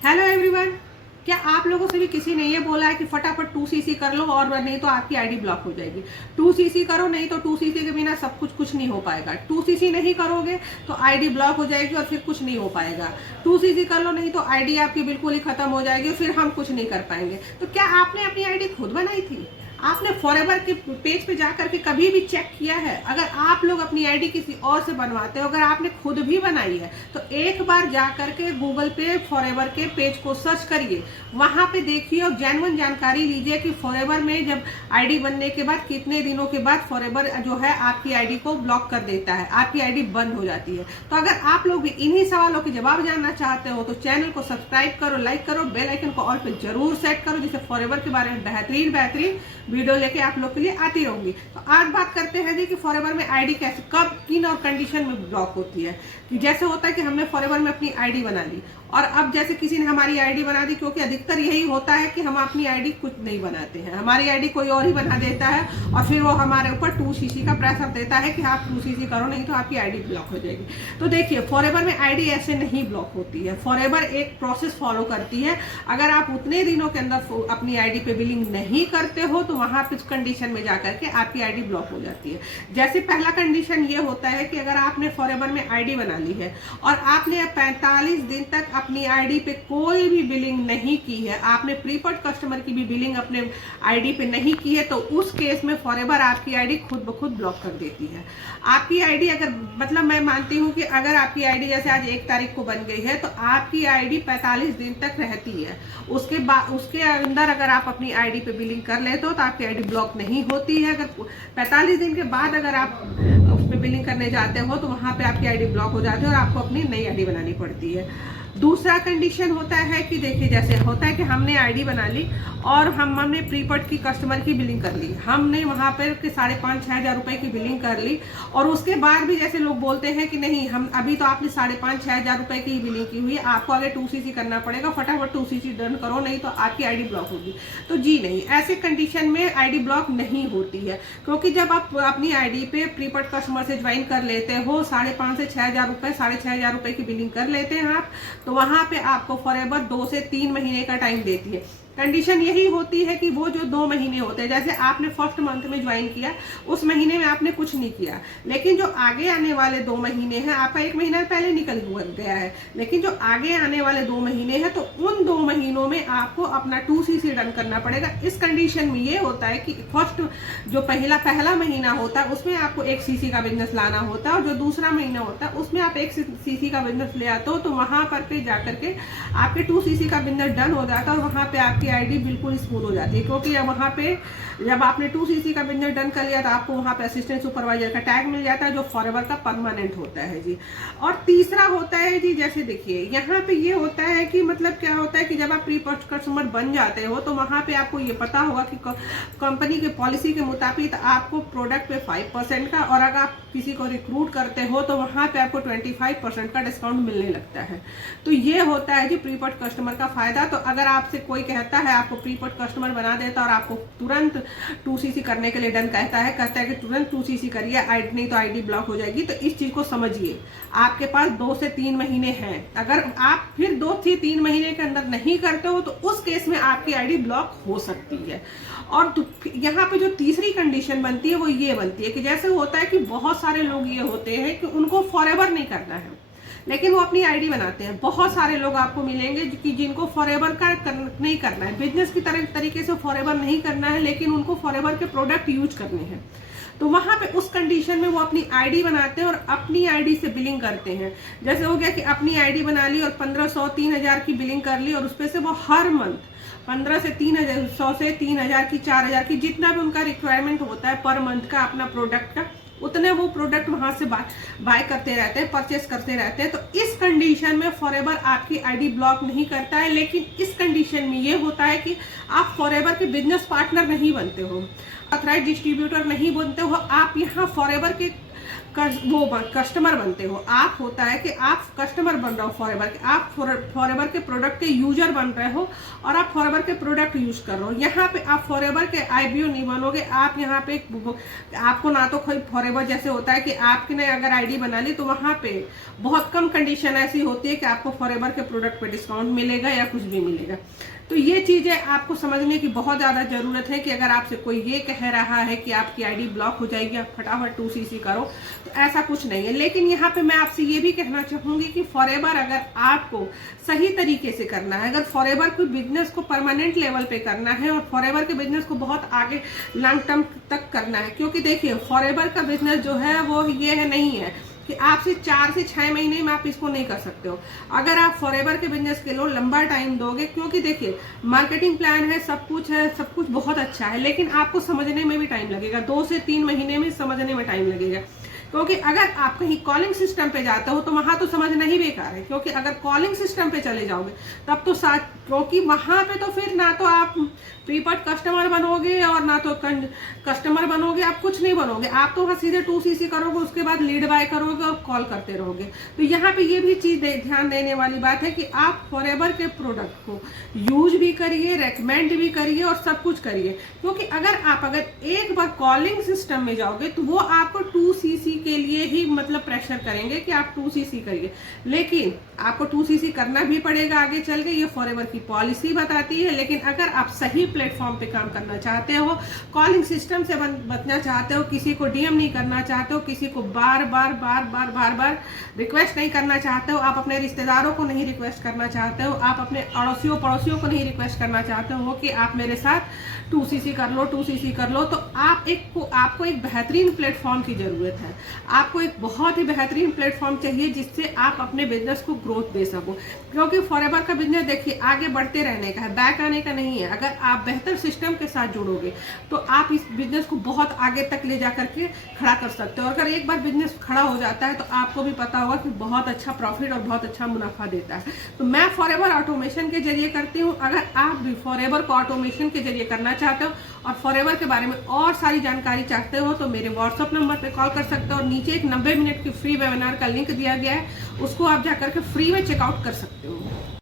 Hello everyone. क्या आप लोगों से भी किसी ने ये बोला है कि फटाफट 2cc कर लो और नहीं तो आपकी आईडी ब्लॉक हो जाएगी। 2cc करो, नहीं तो 2cc के बिना सब कुछ नहीं हो पाएगा। 2cc नहीं करोगे तो आईडी ब्लॉक हो जाएगी और फिर कुछ नहीं हो पाएगा। 2cc कर लो, नहीं तो आईडी आपकी बिल्कुल ही खत्म हो जाएगी, फिर हम कुछ नहीं कर पाएंगे। तो क्या आपने अपनी आईडी खुद बनाई थी? आपने फॉरएवर के पेज पे जाकर के कभी भी चेक किया है? अगर आप लोग अपनी आईडी किसी और से बनवाते हो, अगर आपने खुद भी बनाई है, तो एक बार जाकर के गूगल पे फॉरएवर के पेज को सर्च करिए। वहां पे देखिए और जेन्युइन जानकारी लीजिए कि फॉरएवर में जब आईडी बनने के बाद कितने दिनों के बाद फॉरएवर जो है आपकी आईडी को ब्लॉक कर देता है, आपकी आईडी बंद हो जाती है। तो अगर आप लोग भी इन्हीं सवालों के जवाब जानना चाहते हो तो चैनल को सब्सक्राइब करो, लाइक करो, बेल आइकन को ऑल पे जरूर सेट करो, जिससे फॉरएवर के बारे में बेहतरीन वीडियो लेके आप लोग के लिए आती रहूंगी। तो आज बात करते हैं जी कि फॉरएवर में आईडी कैसे, कब, किन और कंडीशन में ब्लॉक होती है। कि जैसे होता है कि हमने फॉरएवर में अपनी आईडी बना ली और अब जैसे किसी ने हमारी आईडी बना दी, क्योंकि अधिकतर यही होता है कि हम अपनी आईडी खुद नहीं बनाते हैं, हमारी आईडी कोई और ही बना देता है और फिर वो हमारे ऊपर 2cc का प्रेशर देता है कि आप 2cc करो, नहीं तो आपकी आईडी ब्लॉक हो जाएगी। तो देखिए, फॉरएवर में आईडी ऐसे नहीं ब्लॉक होती है। फॉरएवर एक प्रोसेस फॉलो करती है। अगर आप उतने दिनों के अंदर अपनी आईडी पे बिलिंग नहीं करते हो तो वहां पे कंडीशन में जाकर के आपकी आईडी ब्लॉक हो जाती है। जैसे पहला कंडीशन ये होता है कि अगर आपने फॉरएवर में आईडी बना ली है और आपने 45 दिन तक अपनी आईडी पे कोई भी बिलिंग नहीं की है, आपने प्रीपेड कस्टमर की भी बिलिंग अपने आईडी पे नहीं की है, तो उस केस में फॉरएवर आपकी आईडी खुद ब खुद ब्लॉक कर देती है। आपकी आईडी अगर, मतलब मैं मानती हूँ कि अगर आपकी आईडी जैसे आज 1 तारीख को बन गई है तो आपकी आईडी 45 दिन तक रहती है। उसके बाद उसके अंदर अगर आप अपनी आईडी पे बिलिंग कर लेते हो तो आपकी आईडी ब्लॉक नहीं होती है। अगर 45 दिन के बाद अगर आप उस पर बिलिंग करने जाते हो तो वहां पे आपकी आईडी ब्लॉक हो जाती है और आपको अपनी नई आईडी बनानी पड़ती है। दूसरा कंडीशन होता है कि देखिए, जैसे होता है कि हमने आईडी बना ली और हमने प्रीपेड की कस्टमर की बिलिंग कर ली, हमने वहां पर 5,500-6 हज़ार रुपए की बिलिंग कर ली और उसके बाद भी जैसे लोग बोलते हैं कि नहीं, हम अभी तो आपने 5,500-6 हज़ार रुपए की बिलिंग की हुई है, आपको आगे 2cc करना पड़ेगा, फटाफट 2cc डन करो, नहीं तो आपकी आईडी ब्लॉक होगी। तो जी नहीं, ऐसे कंडीशन में आईडी ब्लॉक नहीं होती है, क्योंकि जब आप अपनी आईडी पे प्रीपेड कस्टमर से ज्वाइन कर लेते हो, 5,500 से 6 हज़ार रुपए, 6,500 हज़ार रुपए की बिलिंग कर लेते हैं आप, तो वहां पे आपको फॉरएवर 2 से 3 महीने का टाइम देती है। कंडीशन यही होती है कि वो जो 2 महीने होते हैं, जैसे आपने फर्स्ट मंथ में ज्वाइन किया, उस महीने में आपने कुछ नहीं किया, लेकिन जो आगे आने वाले 2 महीने हैं, आपका 1 महीना पहले निकल गया है, लेकिन जो आगे आने वाले 2 महीने हैं तो उन 2 महीनों में आपको अपना 2cc डन करना पड़ेगा। इस कंडीशन में ये होता है कि फर्स्ट जो पहला महीना होता है उसमें आपको 1cc का बिजनेस लाना होता है और जो दूसरा महीना होता है उसमें आप 1cc का बिजनेस ले आते हो, तो वहां पर पे जाकर के आपके 2cc का बिजनेस डन हो जाता है और वहां पे आपकी आईडी बिल्कुल स्मूथ हो जाती है। क्योंकि वहां पे जब आपने 2cc का बिजनेस डन कर लिया तो आपको वहां पे असिस्टेंट सुपरवाइजर का टैग मिल जाता है, जो फॉरएवर का परमानेंट होता है जी। और तीसरा होता है जी, जैसे देखिए यहाँ पे ये होता है कि मतलब क्या होता है कि जब आप प्रीपेड कस्टमर बन जाते हो तो वहां पे आपको ये पता होगा कि कंपनी के पॉलिसी के मुताबिक आपको प्रोडक्ट पे 5% का, और अगर आप किसी को रिक्रूट करते हो तो वहां पे आपको 25% का डिस्काउंट मिलने लगता है। तो ये होता है जी प्रीपेड कस्टमर का फायदा। तो अगर आपसे कोई कहता है, आपको प्रीपेड कस्टमर बना देता है और आपको तुरंत 2cc करने के लिए डन कहता है कि तुरंत 2cc करिए, नहीं तो आईडी ब्लॉक हो जाएगी, तो इस चीज को समझिए। आपके पास 2 से 3 महीने हैं, अगर आप फिर 2 से 3 महीने के अंदर नहीं करते हो तो उस केस में आपकी आईडी ब्लॉक हो सकती है। और यहाँ पे जो तीसरी कंडीशन बनती है वो ये बनती है कि जैसे होता है कि बहुत सारे लोग ये होते हैं कि उनको फॉरएवर नहीं करना है लेकिन वो अपनी आईडी बनाते हैं। बहुत सारे लोग आपको मिलेंगे कि जिनको फॉरएवर का नहीं करना है, बिजनेस की तरीके से फॉरएवर नहीं करना है, लेकिन उनको फॉरएवर के प्रोडक्ट यूज करने हैं। तो वहां पे उस कंडीशन में वो अपनी आईडी बनाते हैं और अपनी आईडी से बिलिंग करते हैं। जैसे हो गया कि अपनी आईडी बना ली और 1,500 3,000 की बिलिंग कर ली और उसपे से वो हर मंथ 15 से 3,000, 100 से 3,000 की, 4,000 की, जितना भी उनका रिक्वायरमेंट होता है पर मंथ का अपना प्रोडक्ट का, उतने वो प्रोडक्ट वहां से बाय करते रहते हैं, परचेस करते रहते हैं। तो इस कंडीशन में फॉरएवर आपकी आईडी ब्लॉक नहीं करता है, लेकिन इस कंडीशन में ये होता है कि आप फॉरएवर के बिजनेस पार्टनर नहीं बनते हो, ऑथराइज्ड डिस्ट्रीब्यूटर नहीं बनते हो, आप यहाँ फॉरएवर के वो कस्टमर बनते हो। आप होता है कि आप कस्टमर बन रहे हो फॉरएवर के, आप फॉरएवर के प्रोडक्ट के यूजर बन रहे हो और आप फॉरएवर के प्रोडक्ट यूज कर रहे हो। यहाँ पे आप फॉरएवर के आईबीओ नहीं बनोगे। आप यहाँ पे आपको ना तो कोई फॉरएवर जैसे होता है कि आपने अगर आईडी बना ली तो वहाँ पे बहुत कम कंडीशन ऐसी होती है कि आपको फॉरएवर के प्रोडक्ट पे डिस्काउंट मिलेगा या कुछ भी मिलेगा। तो ये चीज़ें आपको समझने की बहुत ज़्यादा ज़रूरत है कि अगर आपसे कोई ये कह रहा है कि आपकी आईडी ब्लॉक हो जाएगी, आप फटाफट 2cc करो, तो ऐसा कुछ नहीं है। लेकिन यहाँ पे मैं आपसे ये भी कहना चाहूँगी कि फॉरएवर अगर आपको सही तरीके से करना है, अगर फॉरएवर कोई बिजनेस को परमानेंट लेवल पे करना है और फॉरएवर के बिजनेस को बहुत आगे लॉन्ग टर्म तक करना है, क्योंकि देखिए फॉरएवर का बिजनेस जो है वो ये है नहीं है कि आपसे 4 से 6 महीने में आप इसको नहीं कर सकते हो। अगर आप फॉरएवर के बिजनेस के लिए लंबा टाइम दोगे, क्योंकि देखिए मार्केटिंग प्लान है, सब कुछ बहुत अच्छा है, लेकिन आपको समझने में भी टाइम लगेगा। 2 से 3 महीने में समझने में टाइम लगेगा। क्योंकि अगर आप कहीं कॉलिंग सिस्टम पे जाते हो तो वहां तो समझना ही बेकार है, क्योंकि अगर कॉलिंग सिस्टम पे चले जाओगे तब तो क्योंकि वहां पे तो फिर ना तो आप प्रीपेड कस्टमर बनोगे और ना तो कस्टमर बनोगे, आप कुछ नहीं बनोगे। आप तो वहाँ सीधे 2cc करोगे, उसके बाद लीड बाय करोगे और कॉल करते रहोगे। तो यहाँ पे ये भी चीज़ ध्यान देने वाली बात है कि आप फॉरएवर के प्रोडक्ट को यूज भी करिए, रेकमेंड भी करिए और सब कुछ करिए। क्योंकि अगर एक बार कॉलिंग सिस्टम में जाओगे तो वो आपको 2cc के लिए ही मतलब प्रेशर करेंगे कि आप 2cc करिए, लेकिन आपको 2cc करना भी पड़ेगा आगे चल के, ये फॉरएवर की पॉलिसी बताती है। लेकिन अगर आप सही प्लेटफॉर्म पे काम करना चाहते हो, कॉलिंग सिस्टम से बचना चाहते हो, किसी को डीएम नहीं करना चाहते हो, किसी को बार बार रिक्वेस्ट नहीं करना चाहते हो, आप अपने रिश्तेदारों को नहीं रिक्वेस्ट करना चाहते हो, आप अपने अड़ोसियों पड़ोसियों को नहीं रिक्वेस्ट करना चाहते हो कि आप मेरे साथ 2cc कर लो, तो आपको एक बेहतरीन प्लेटफॉर्म की जरूरत है। आपको एक बहुत ही बेहतरीन प्लेटफॉर्म चाहिए जिससे आप अपने बिजनेस को ग्रोथ दे सको। क्योंकि फॉरएवर का बिजनेस देखिए आगे बढ़ते रहने का है, बैक आने का नहीं है। अगर आप बेहतर सिस्टम के साथ जुड़ोगे तो आप इस बिजनेस को बहुत आगे तक ले जा करके खड़ा कर सकते हो। अगर एक बार बिजनेस खड़ा हो जाता है तो आपको भी पता होगा कि बहुत अच्छा प्रॉफिट और बहुत अच्छा मुनाफा देता है। तो मैं फॉरएवर ऑटोमेशन के जरिए करती हूँ। अगर आप भी फॉरएवर को ऑटोमेशन के जरिए करना चाहते हो और फॉरएवर के बारे में और सारी जानकारी चाहते हो तो मेरे व्हाट्सअप नंबर पे कॉल कर सकते हो और नीचे एक 90 मिनट की फ्री वेबिनार का लिंक दिया गया है, उसको आप जाकर के फ्री में चेकआउट कर सकते हो।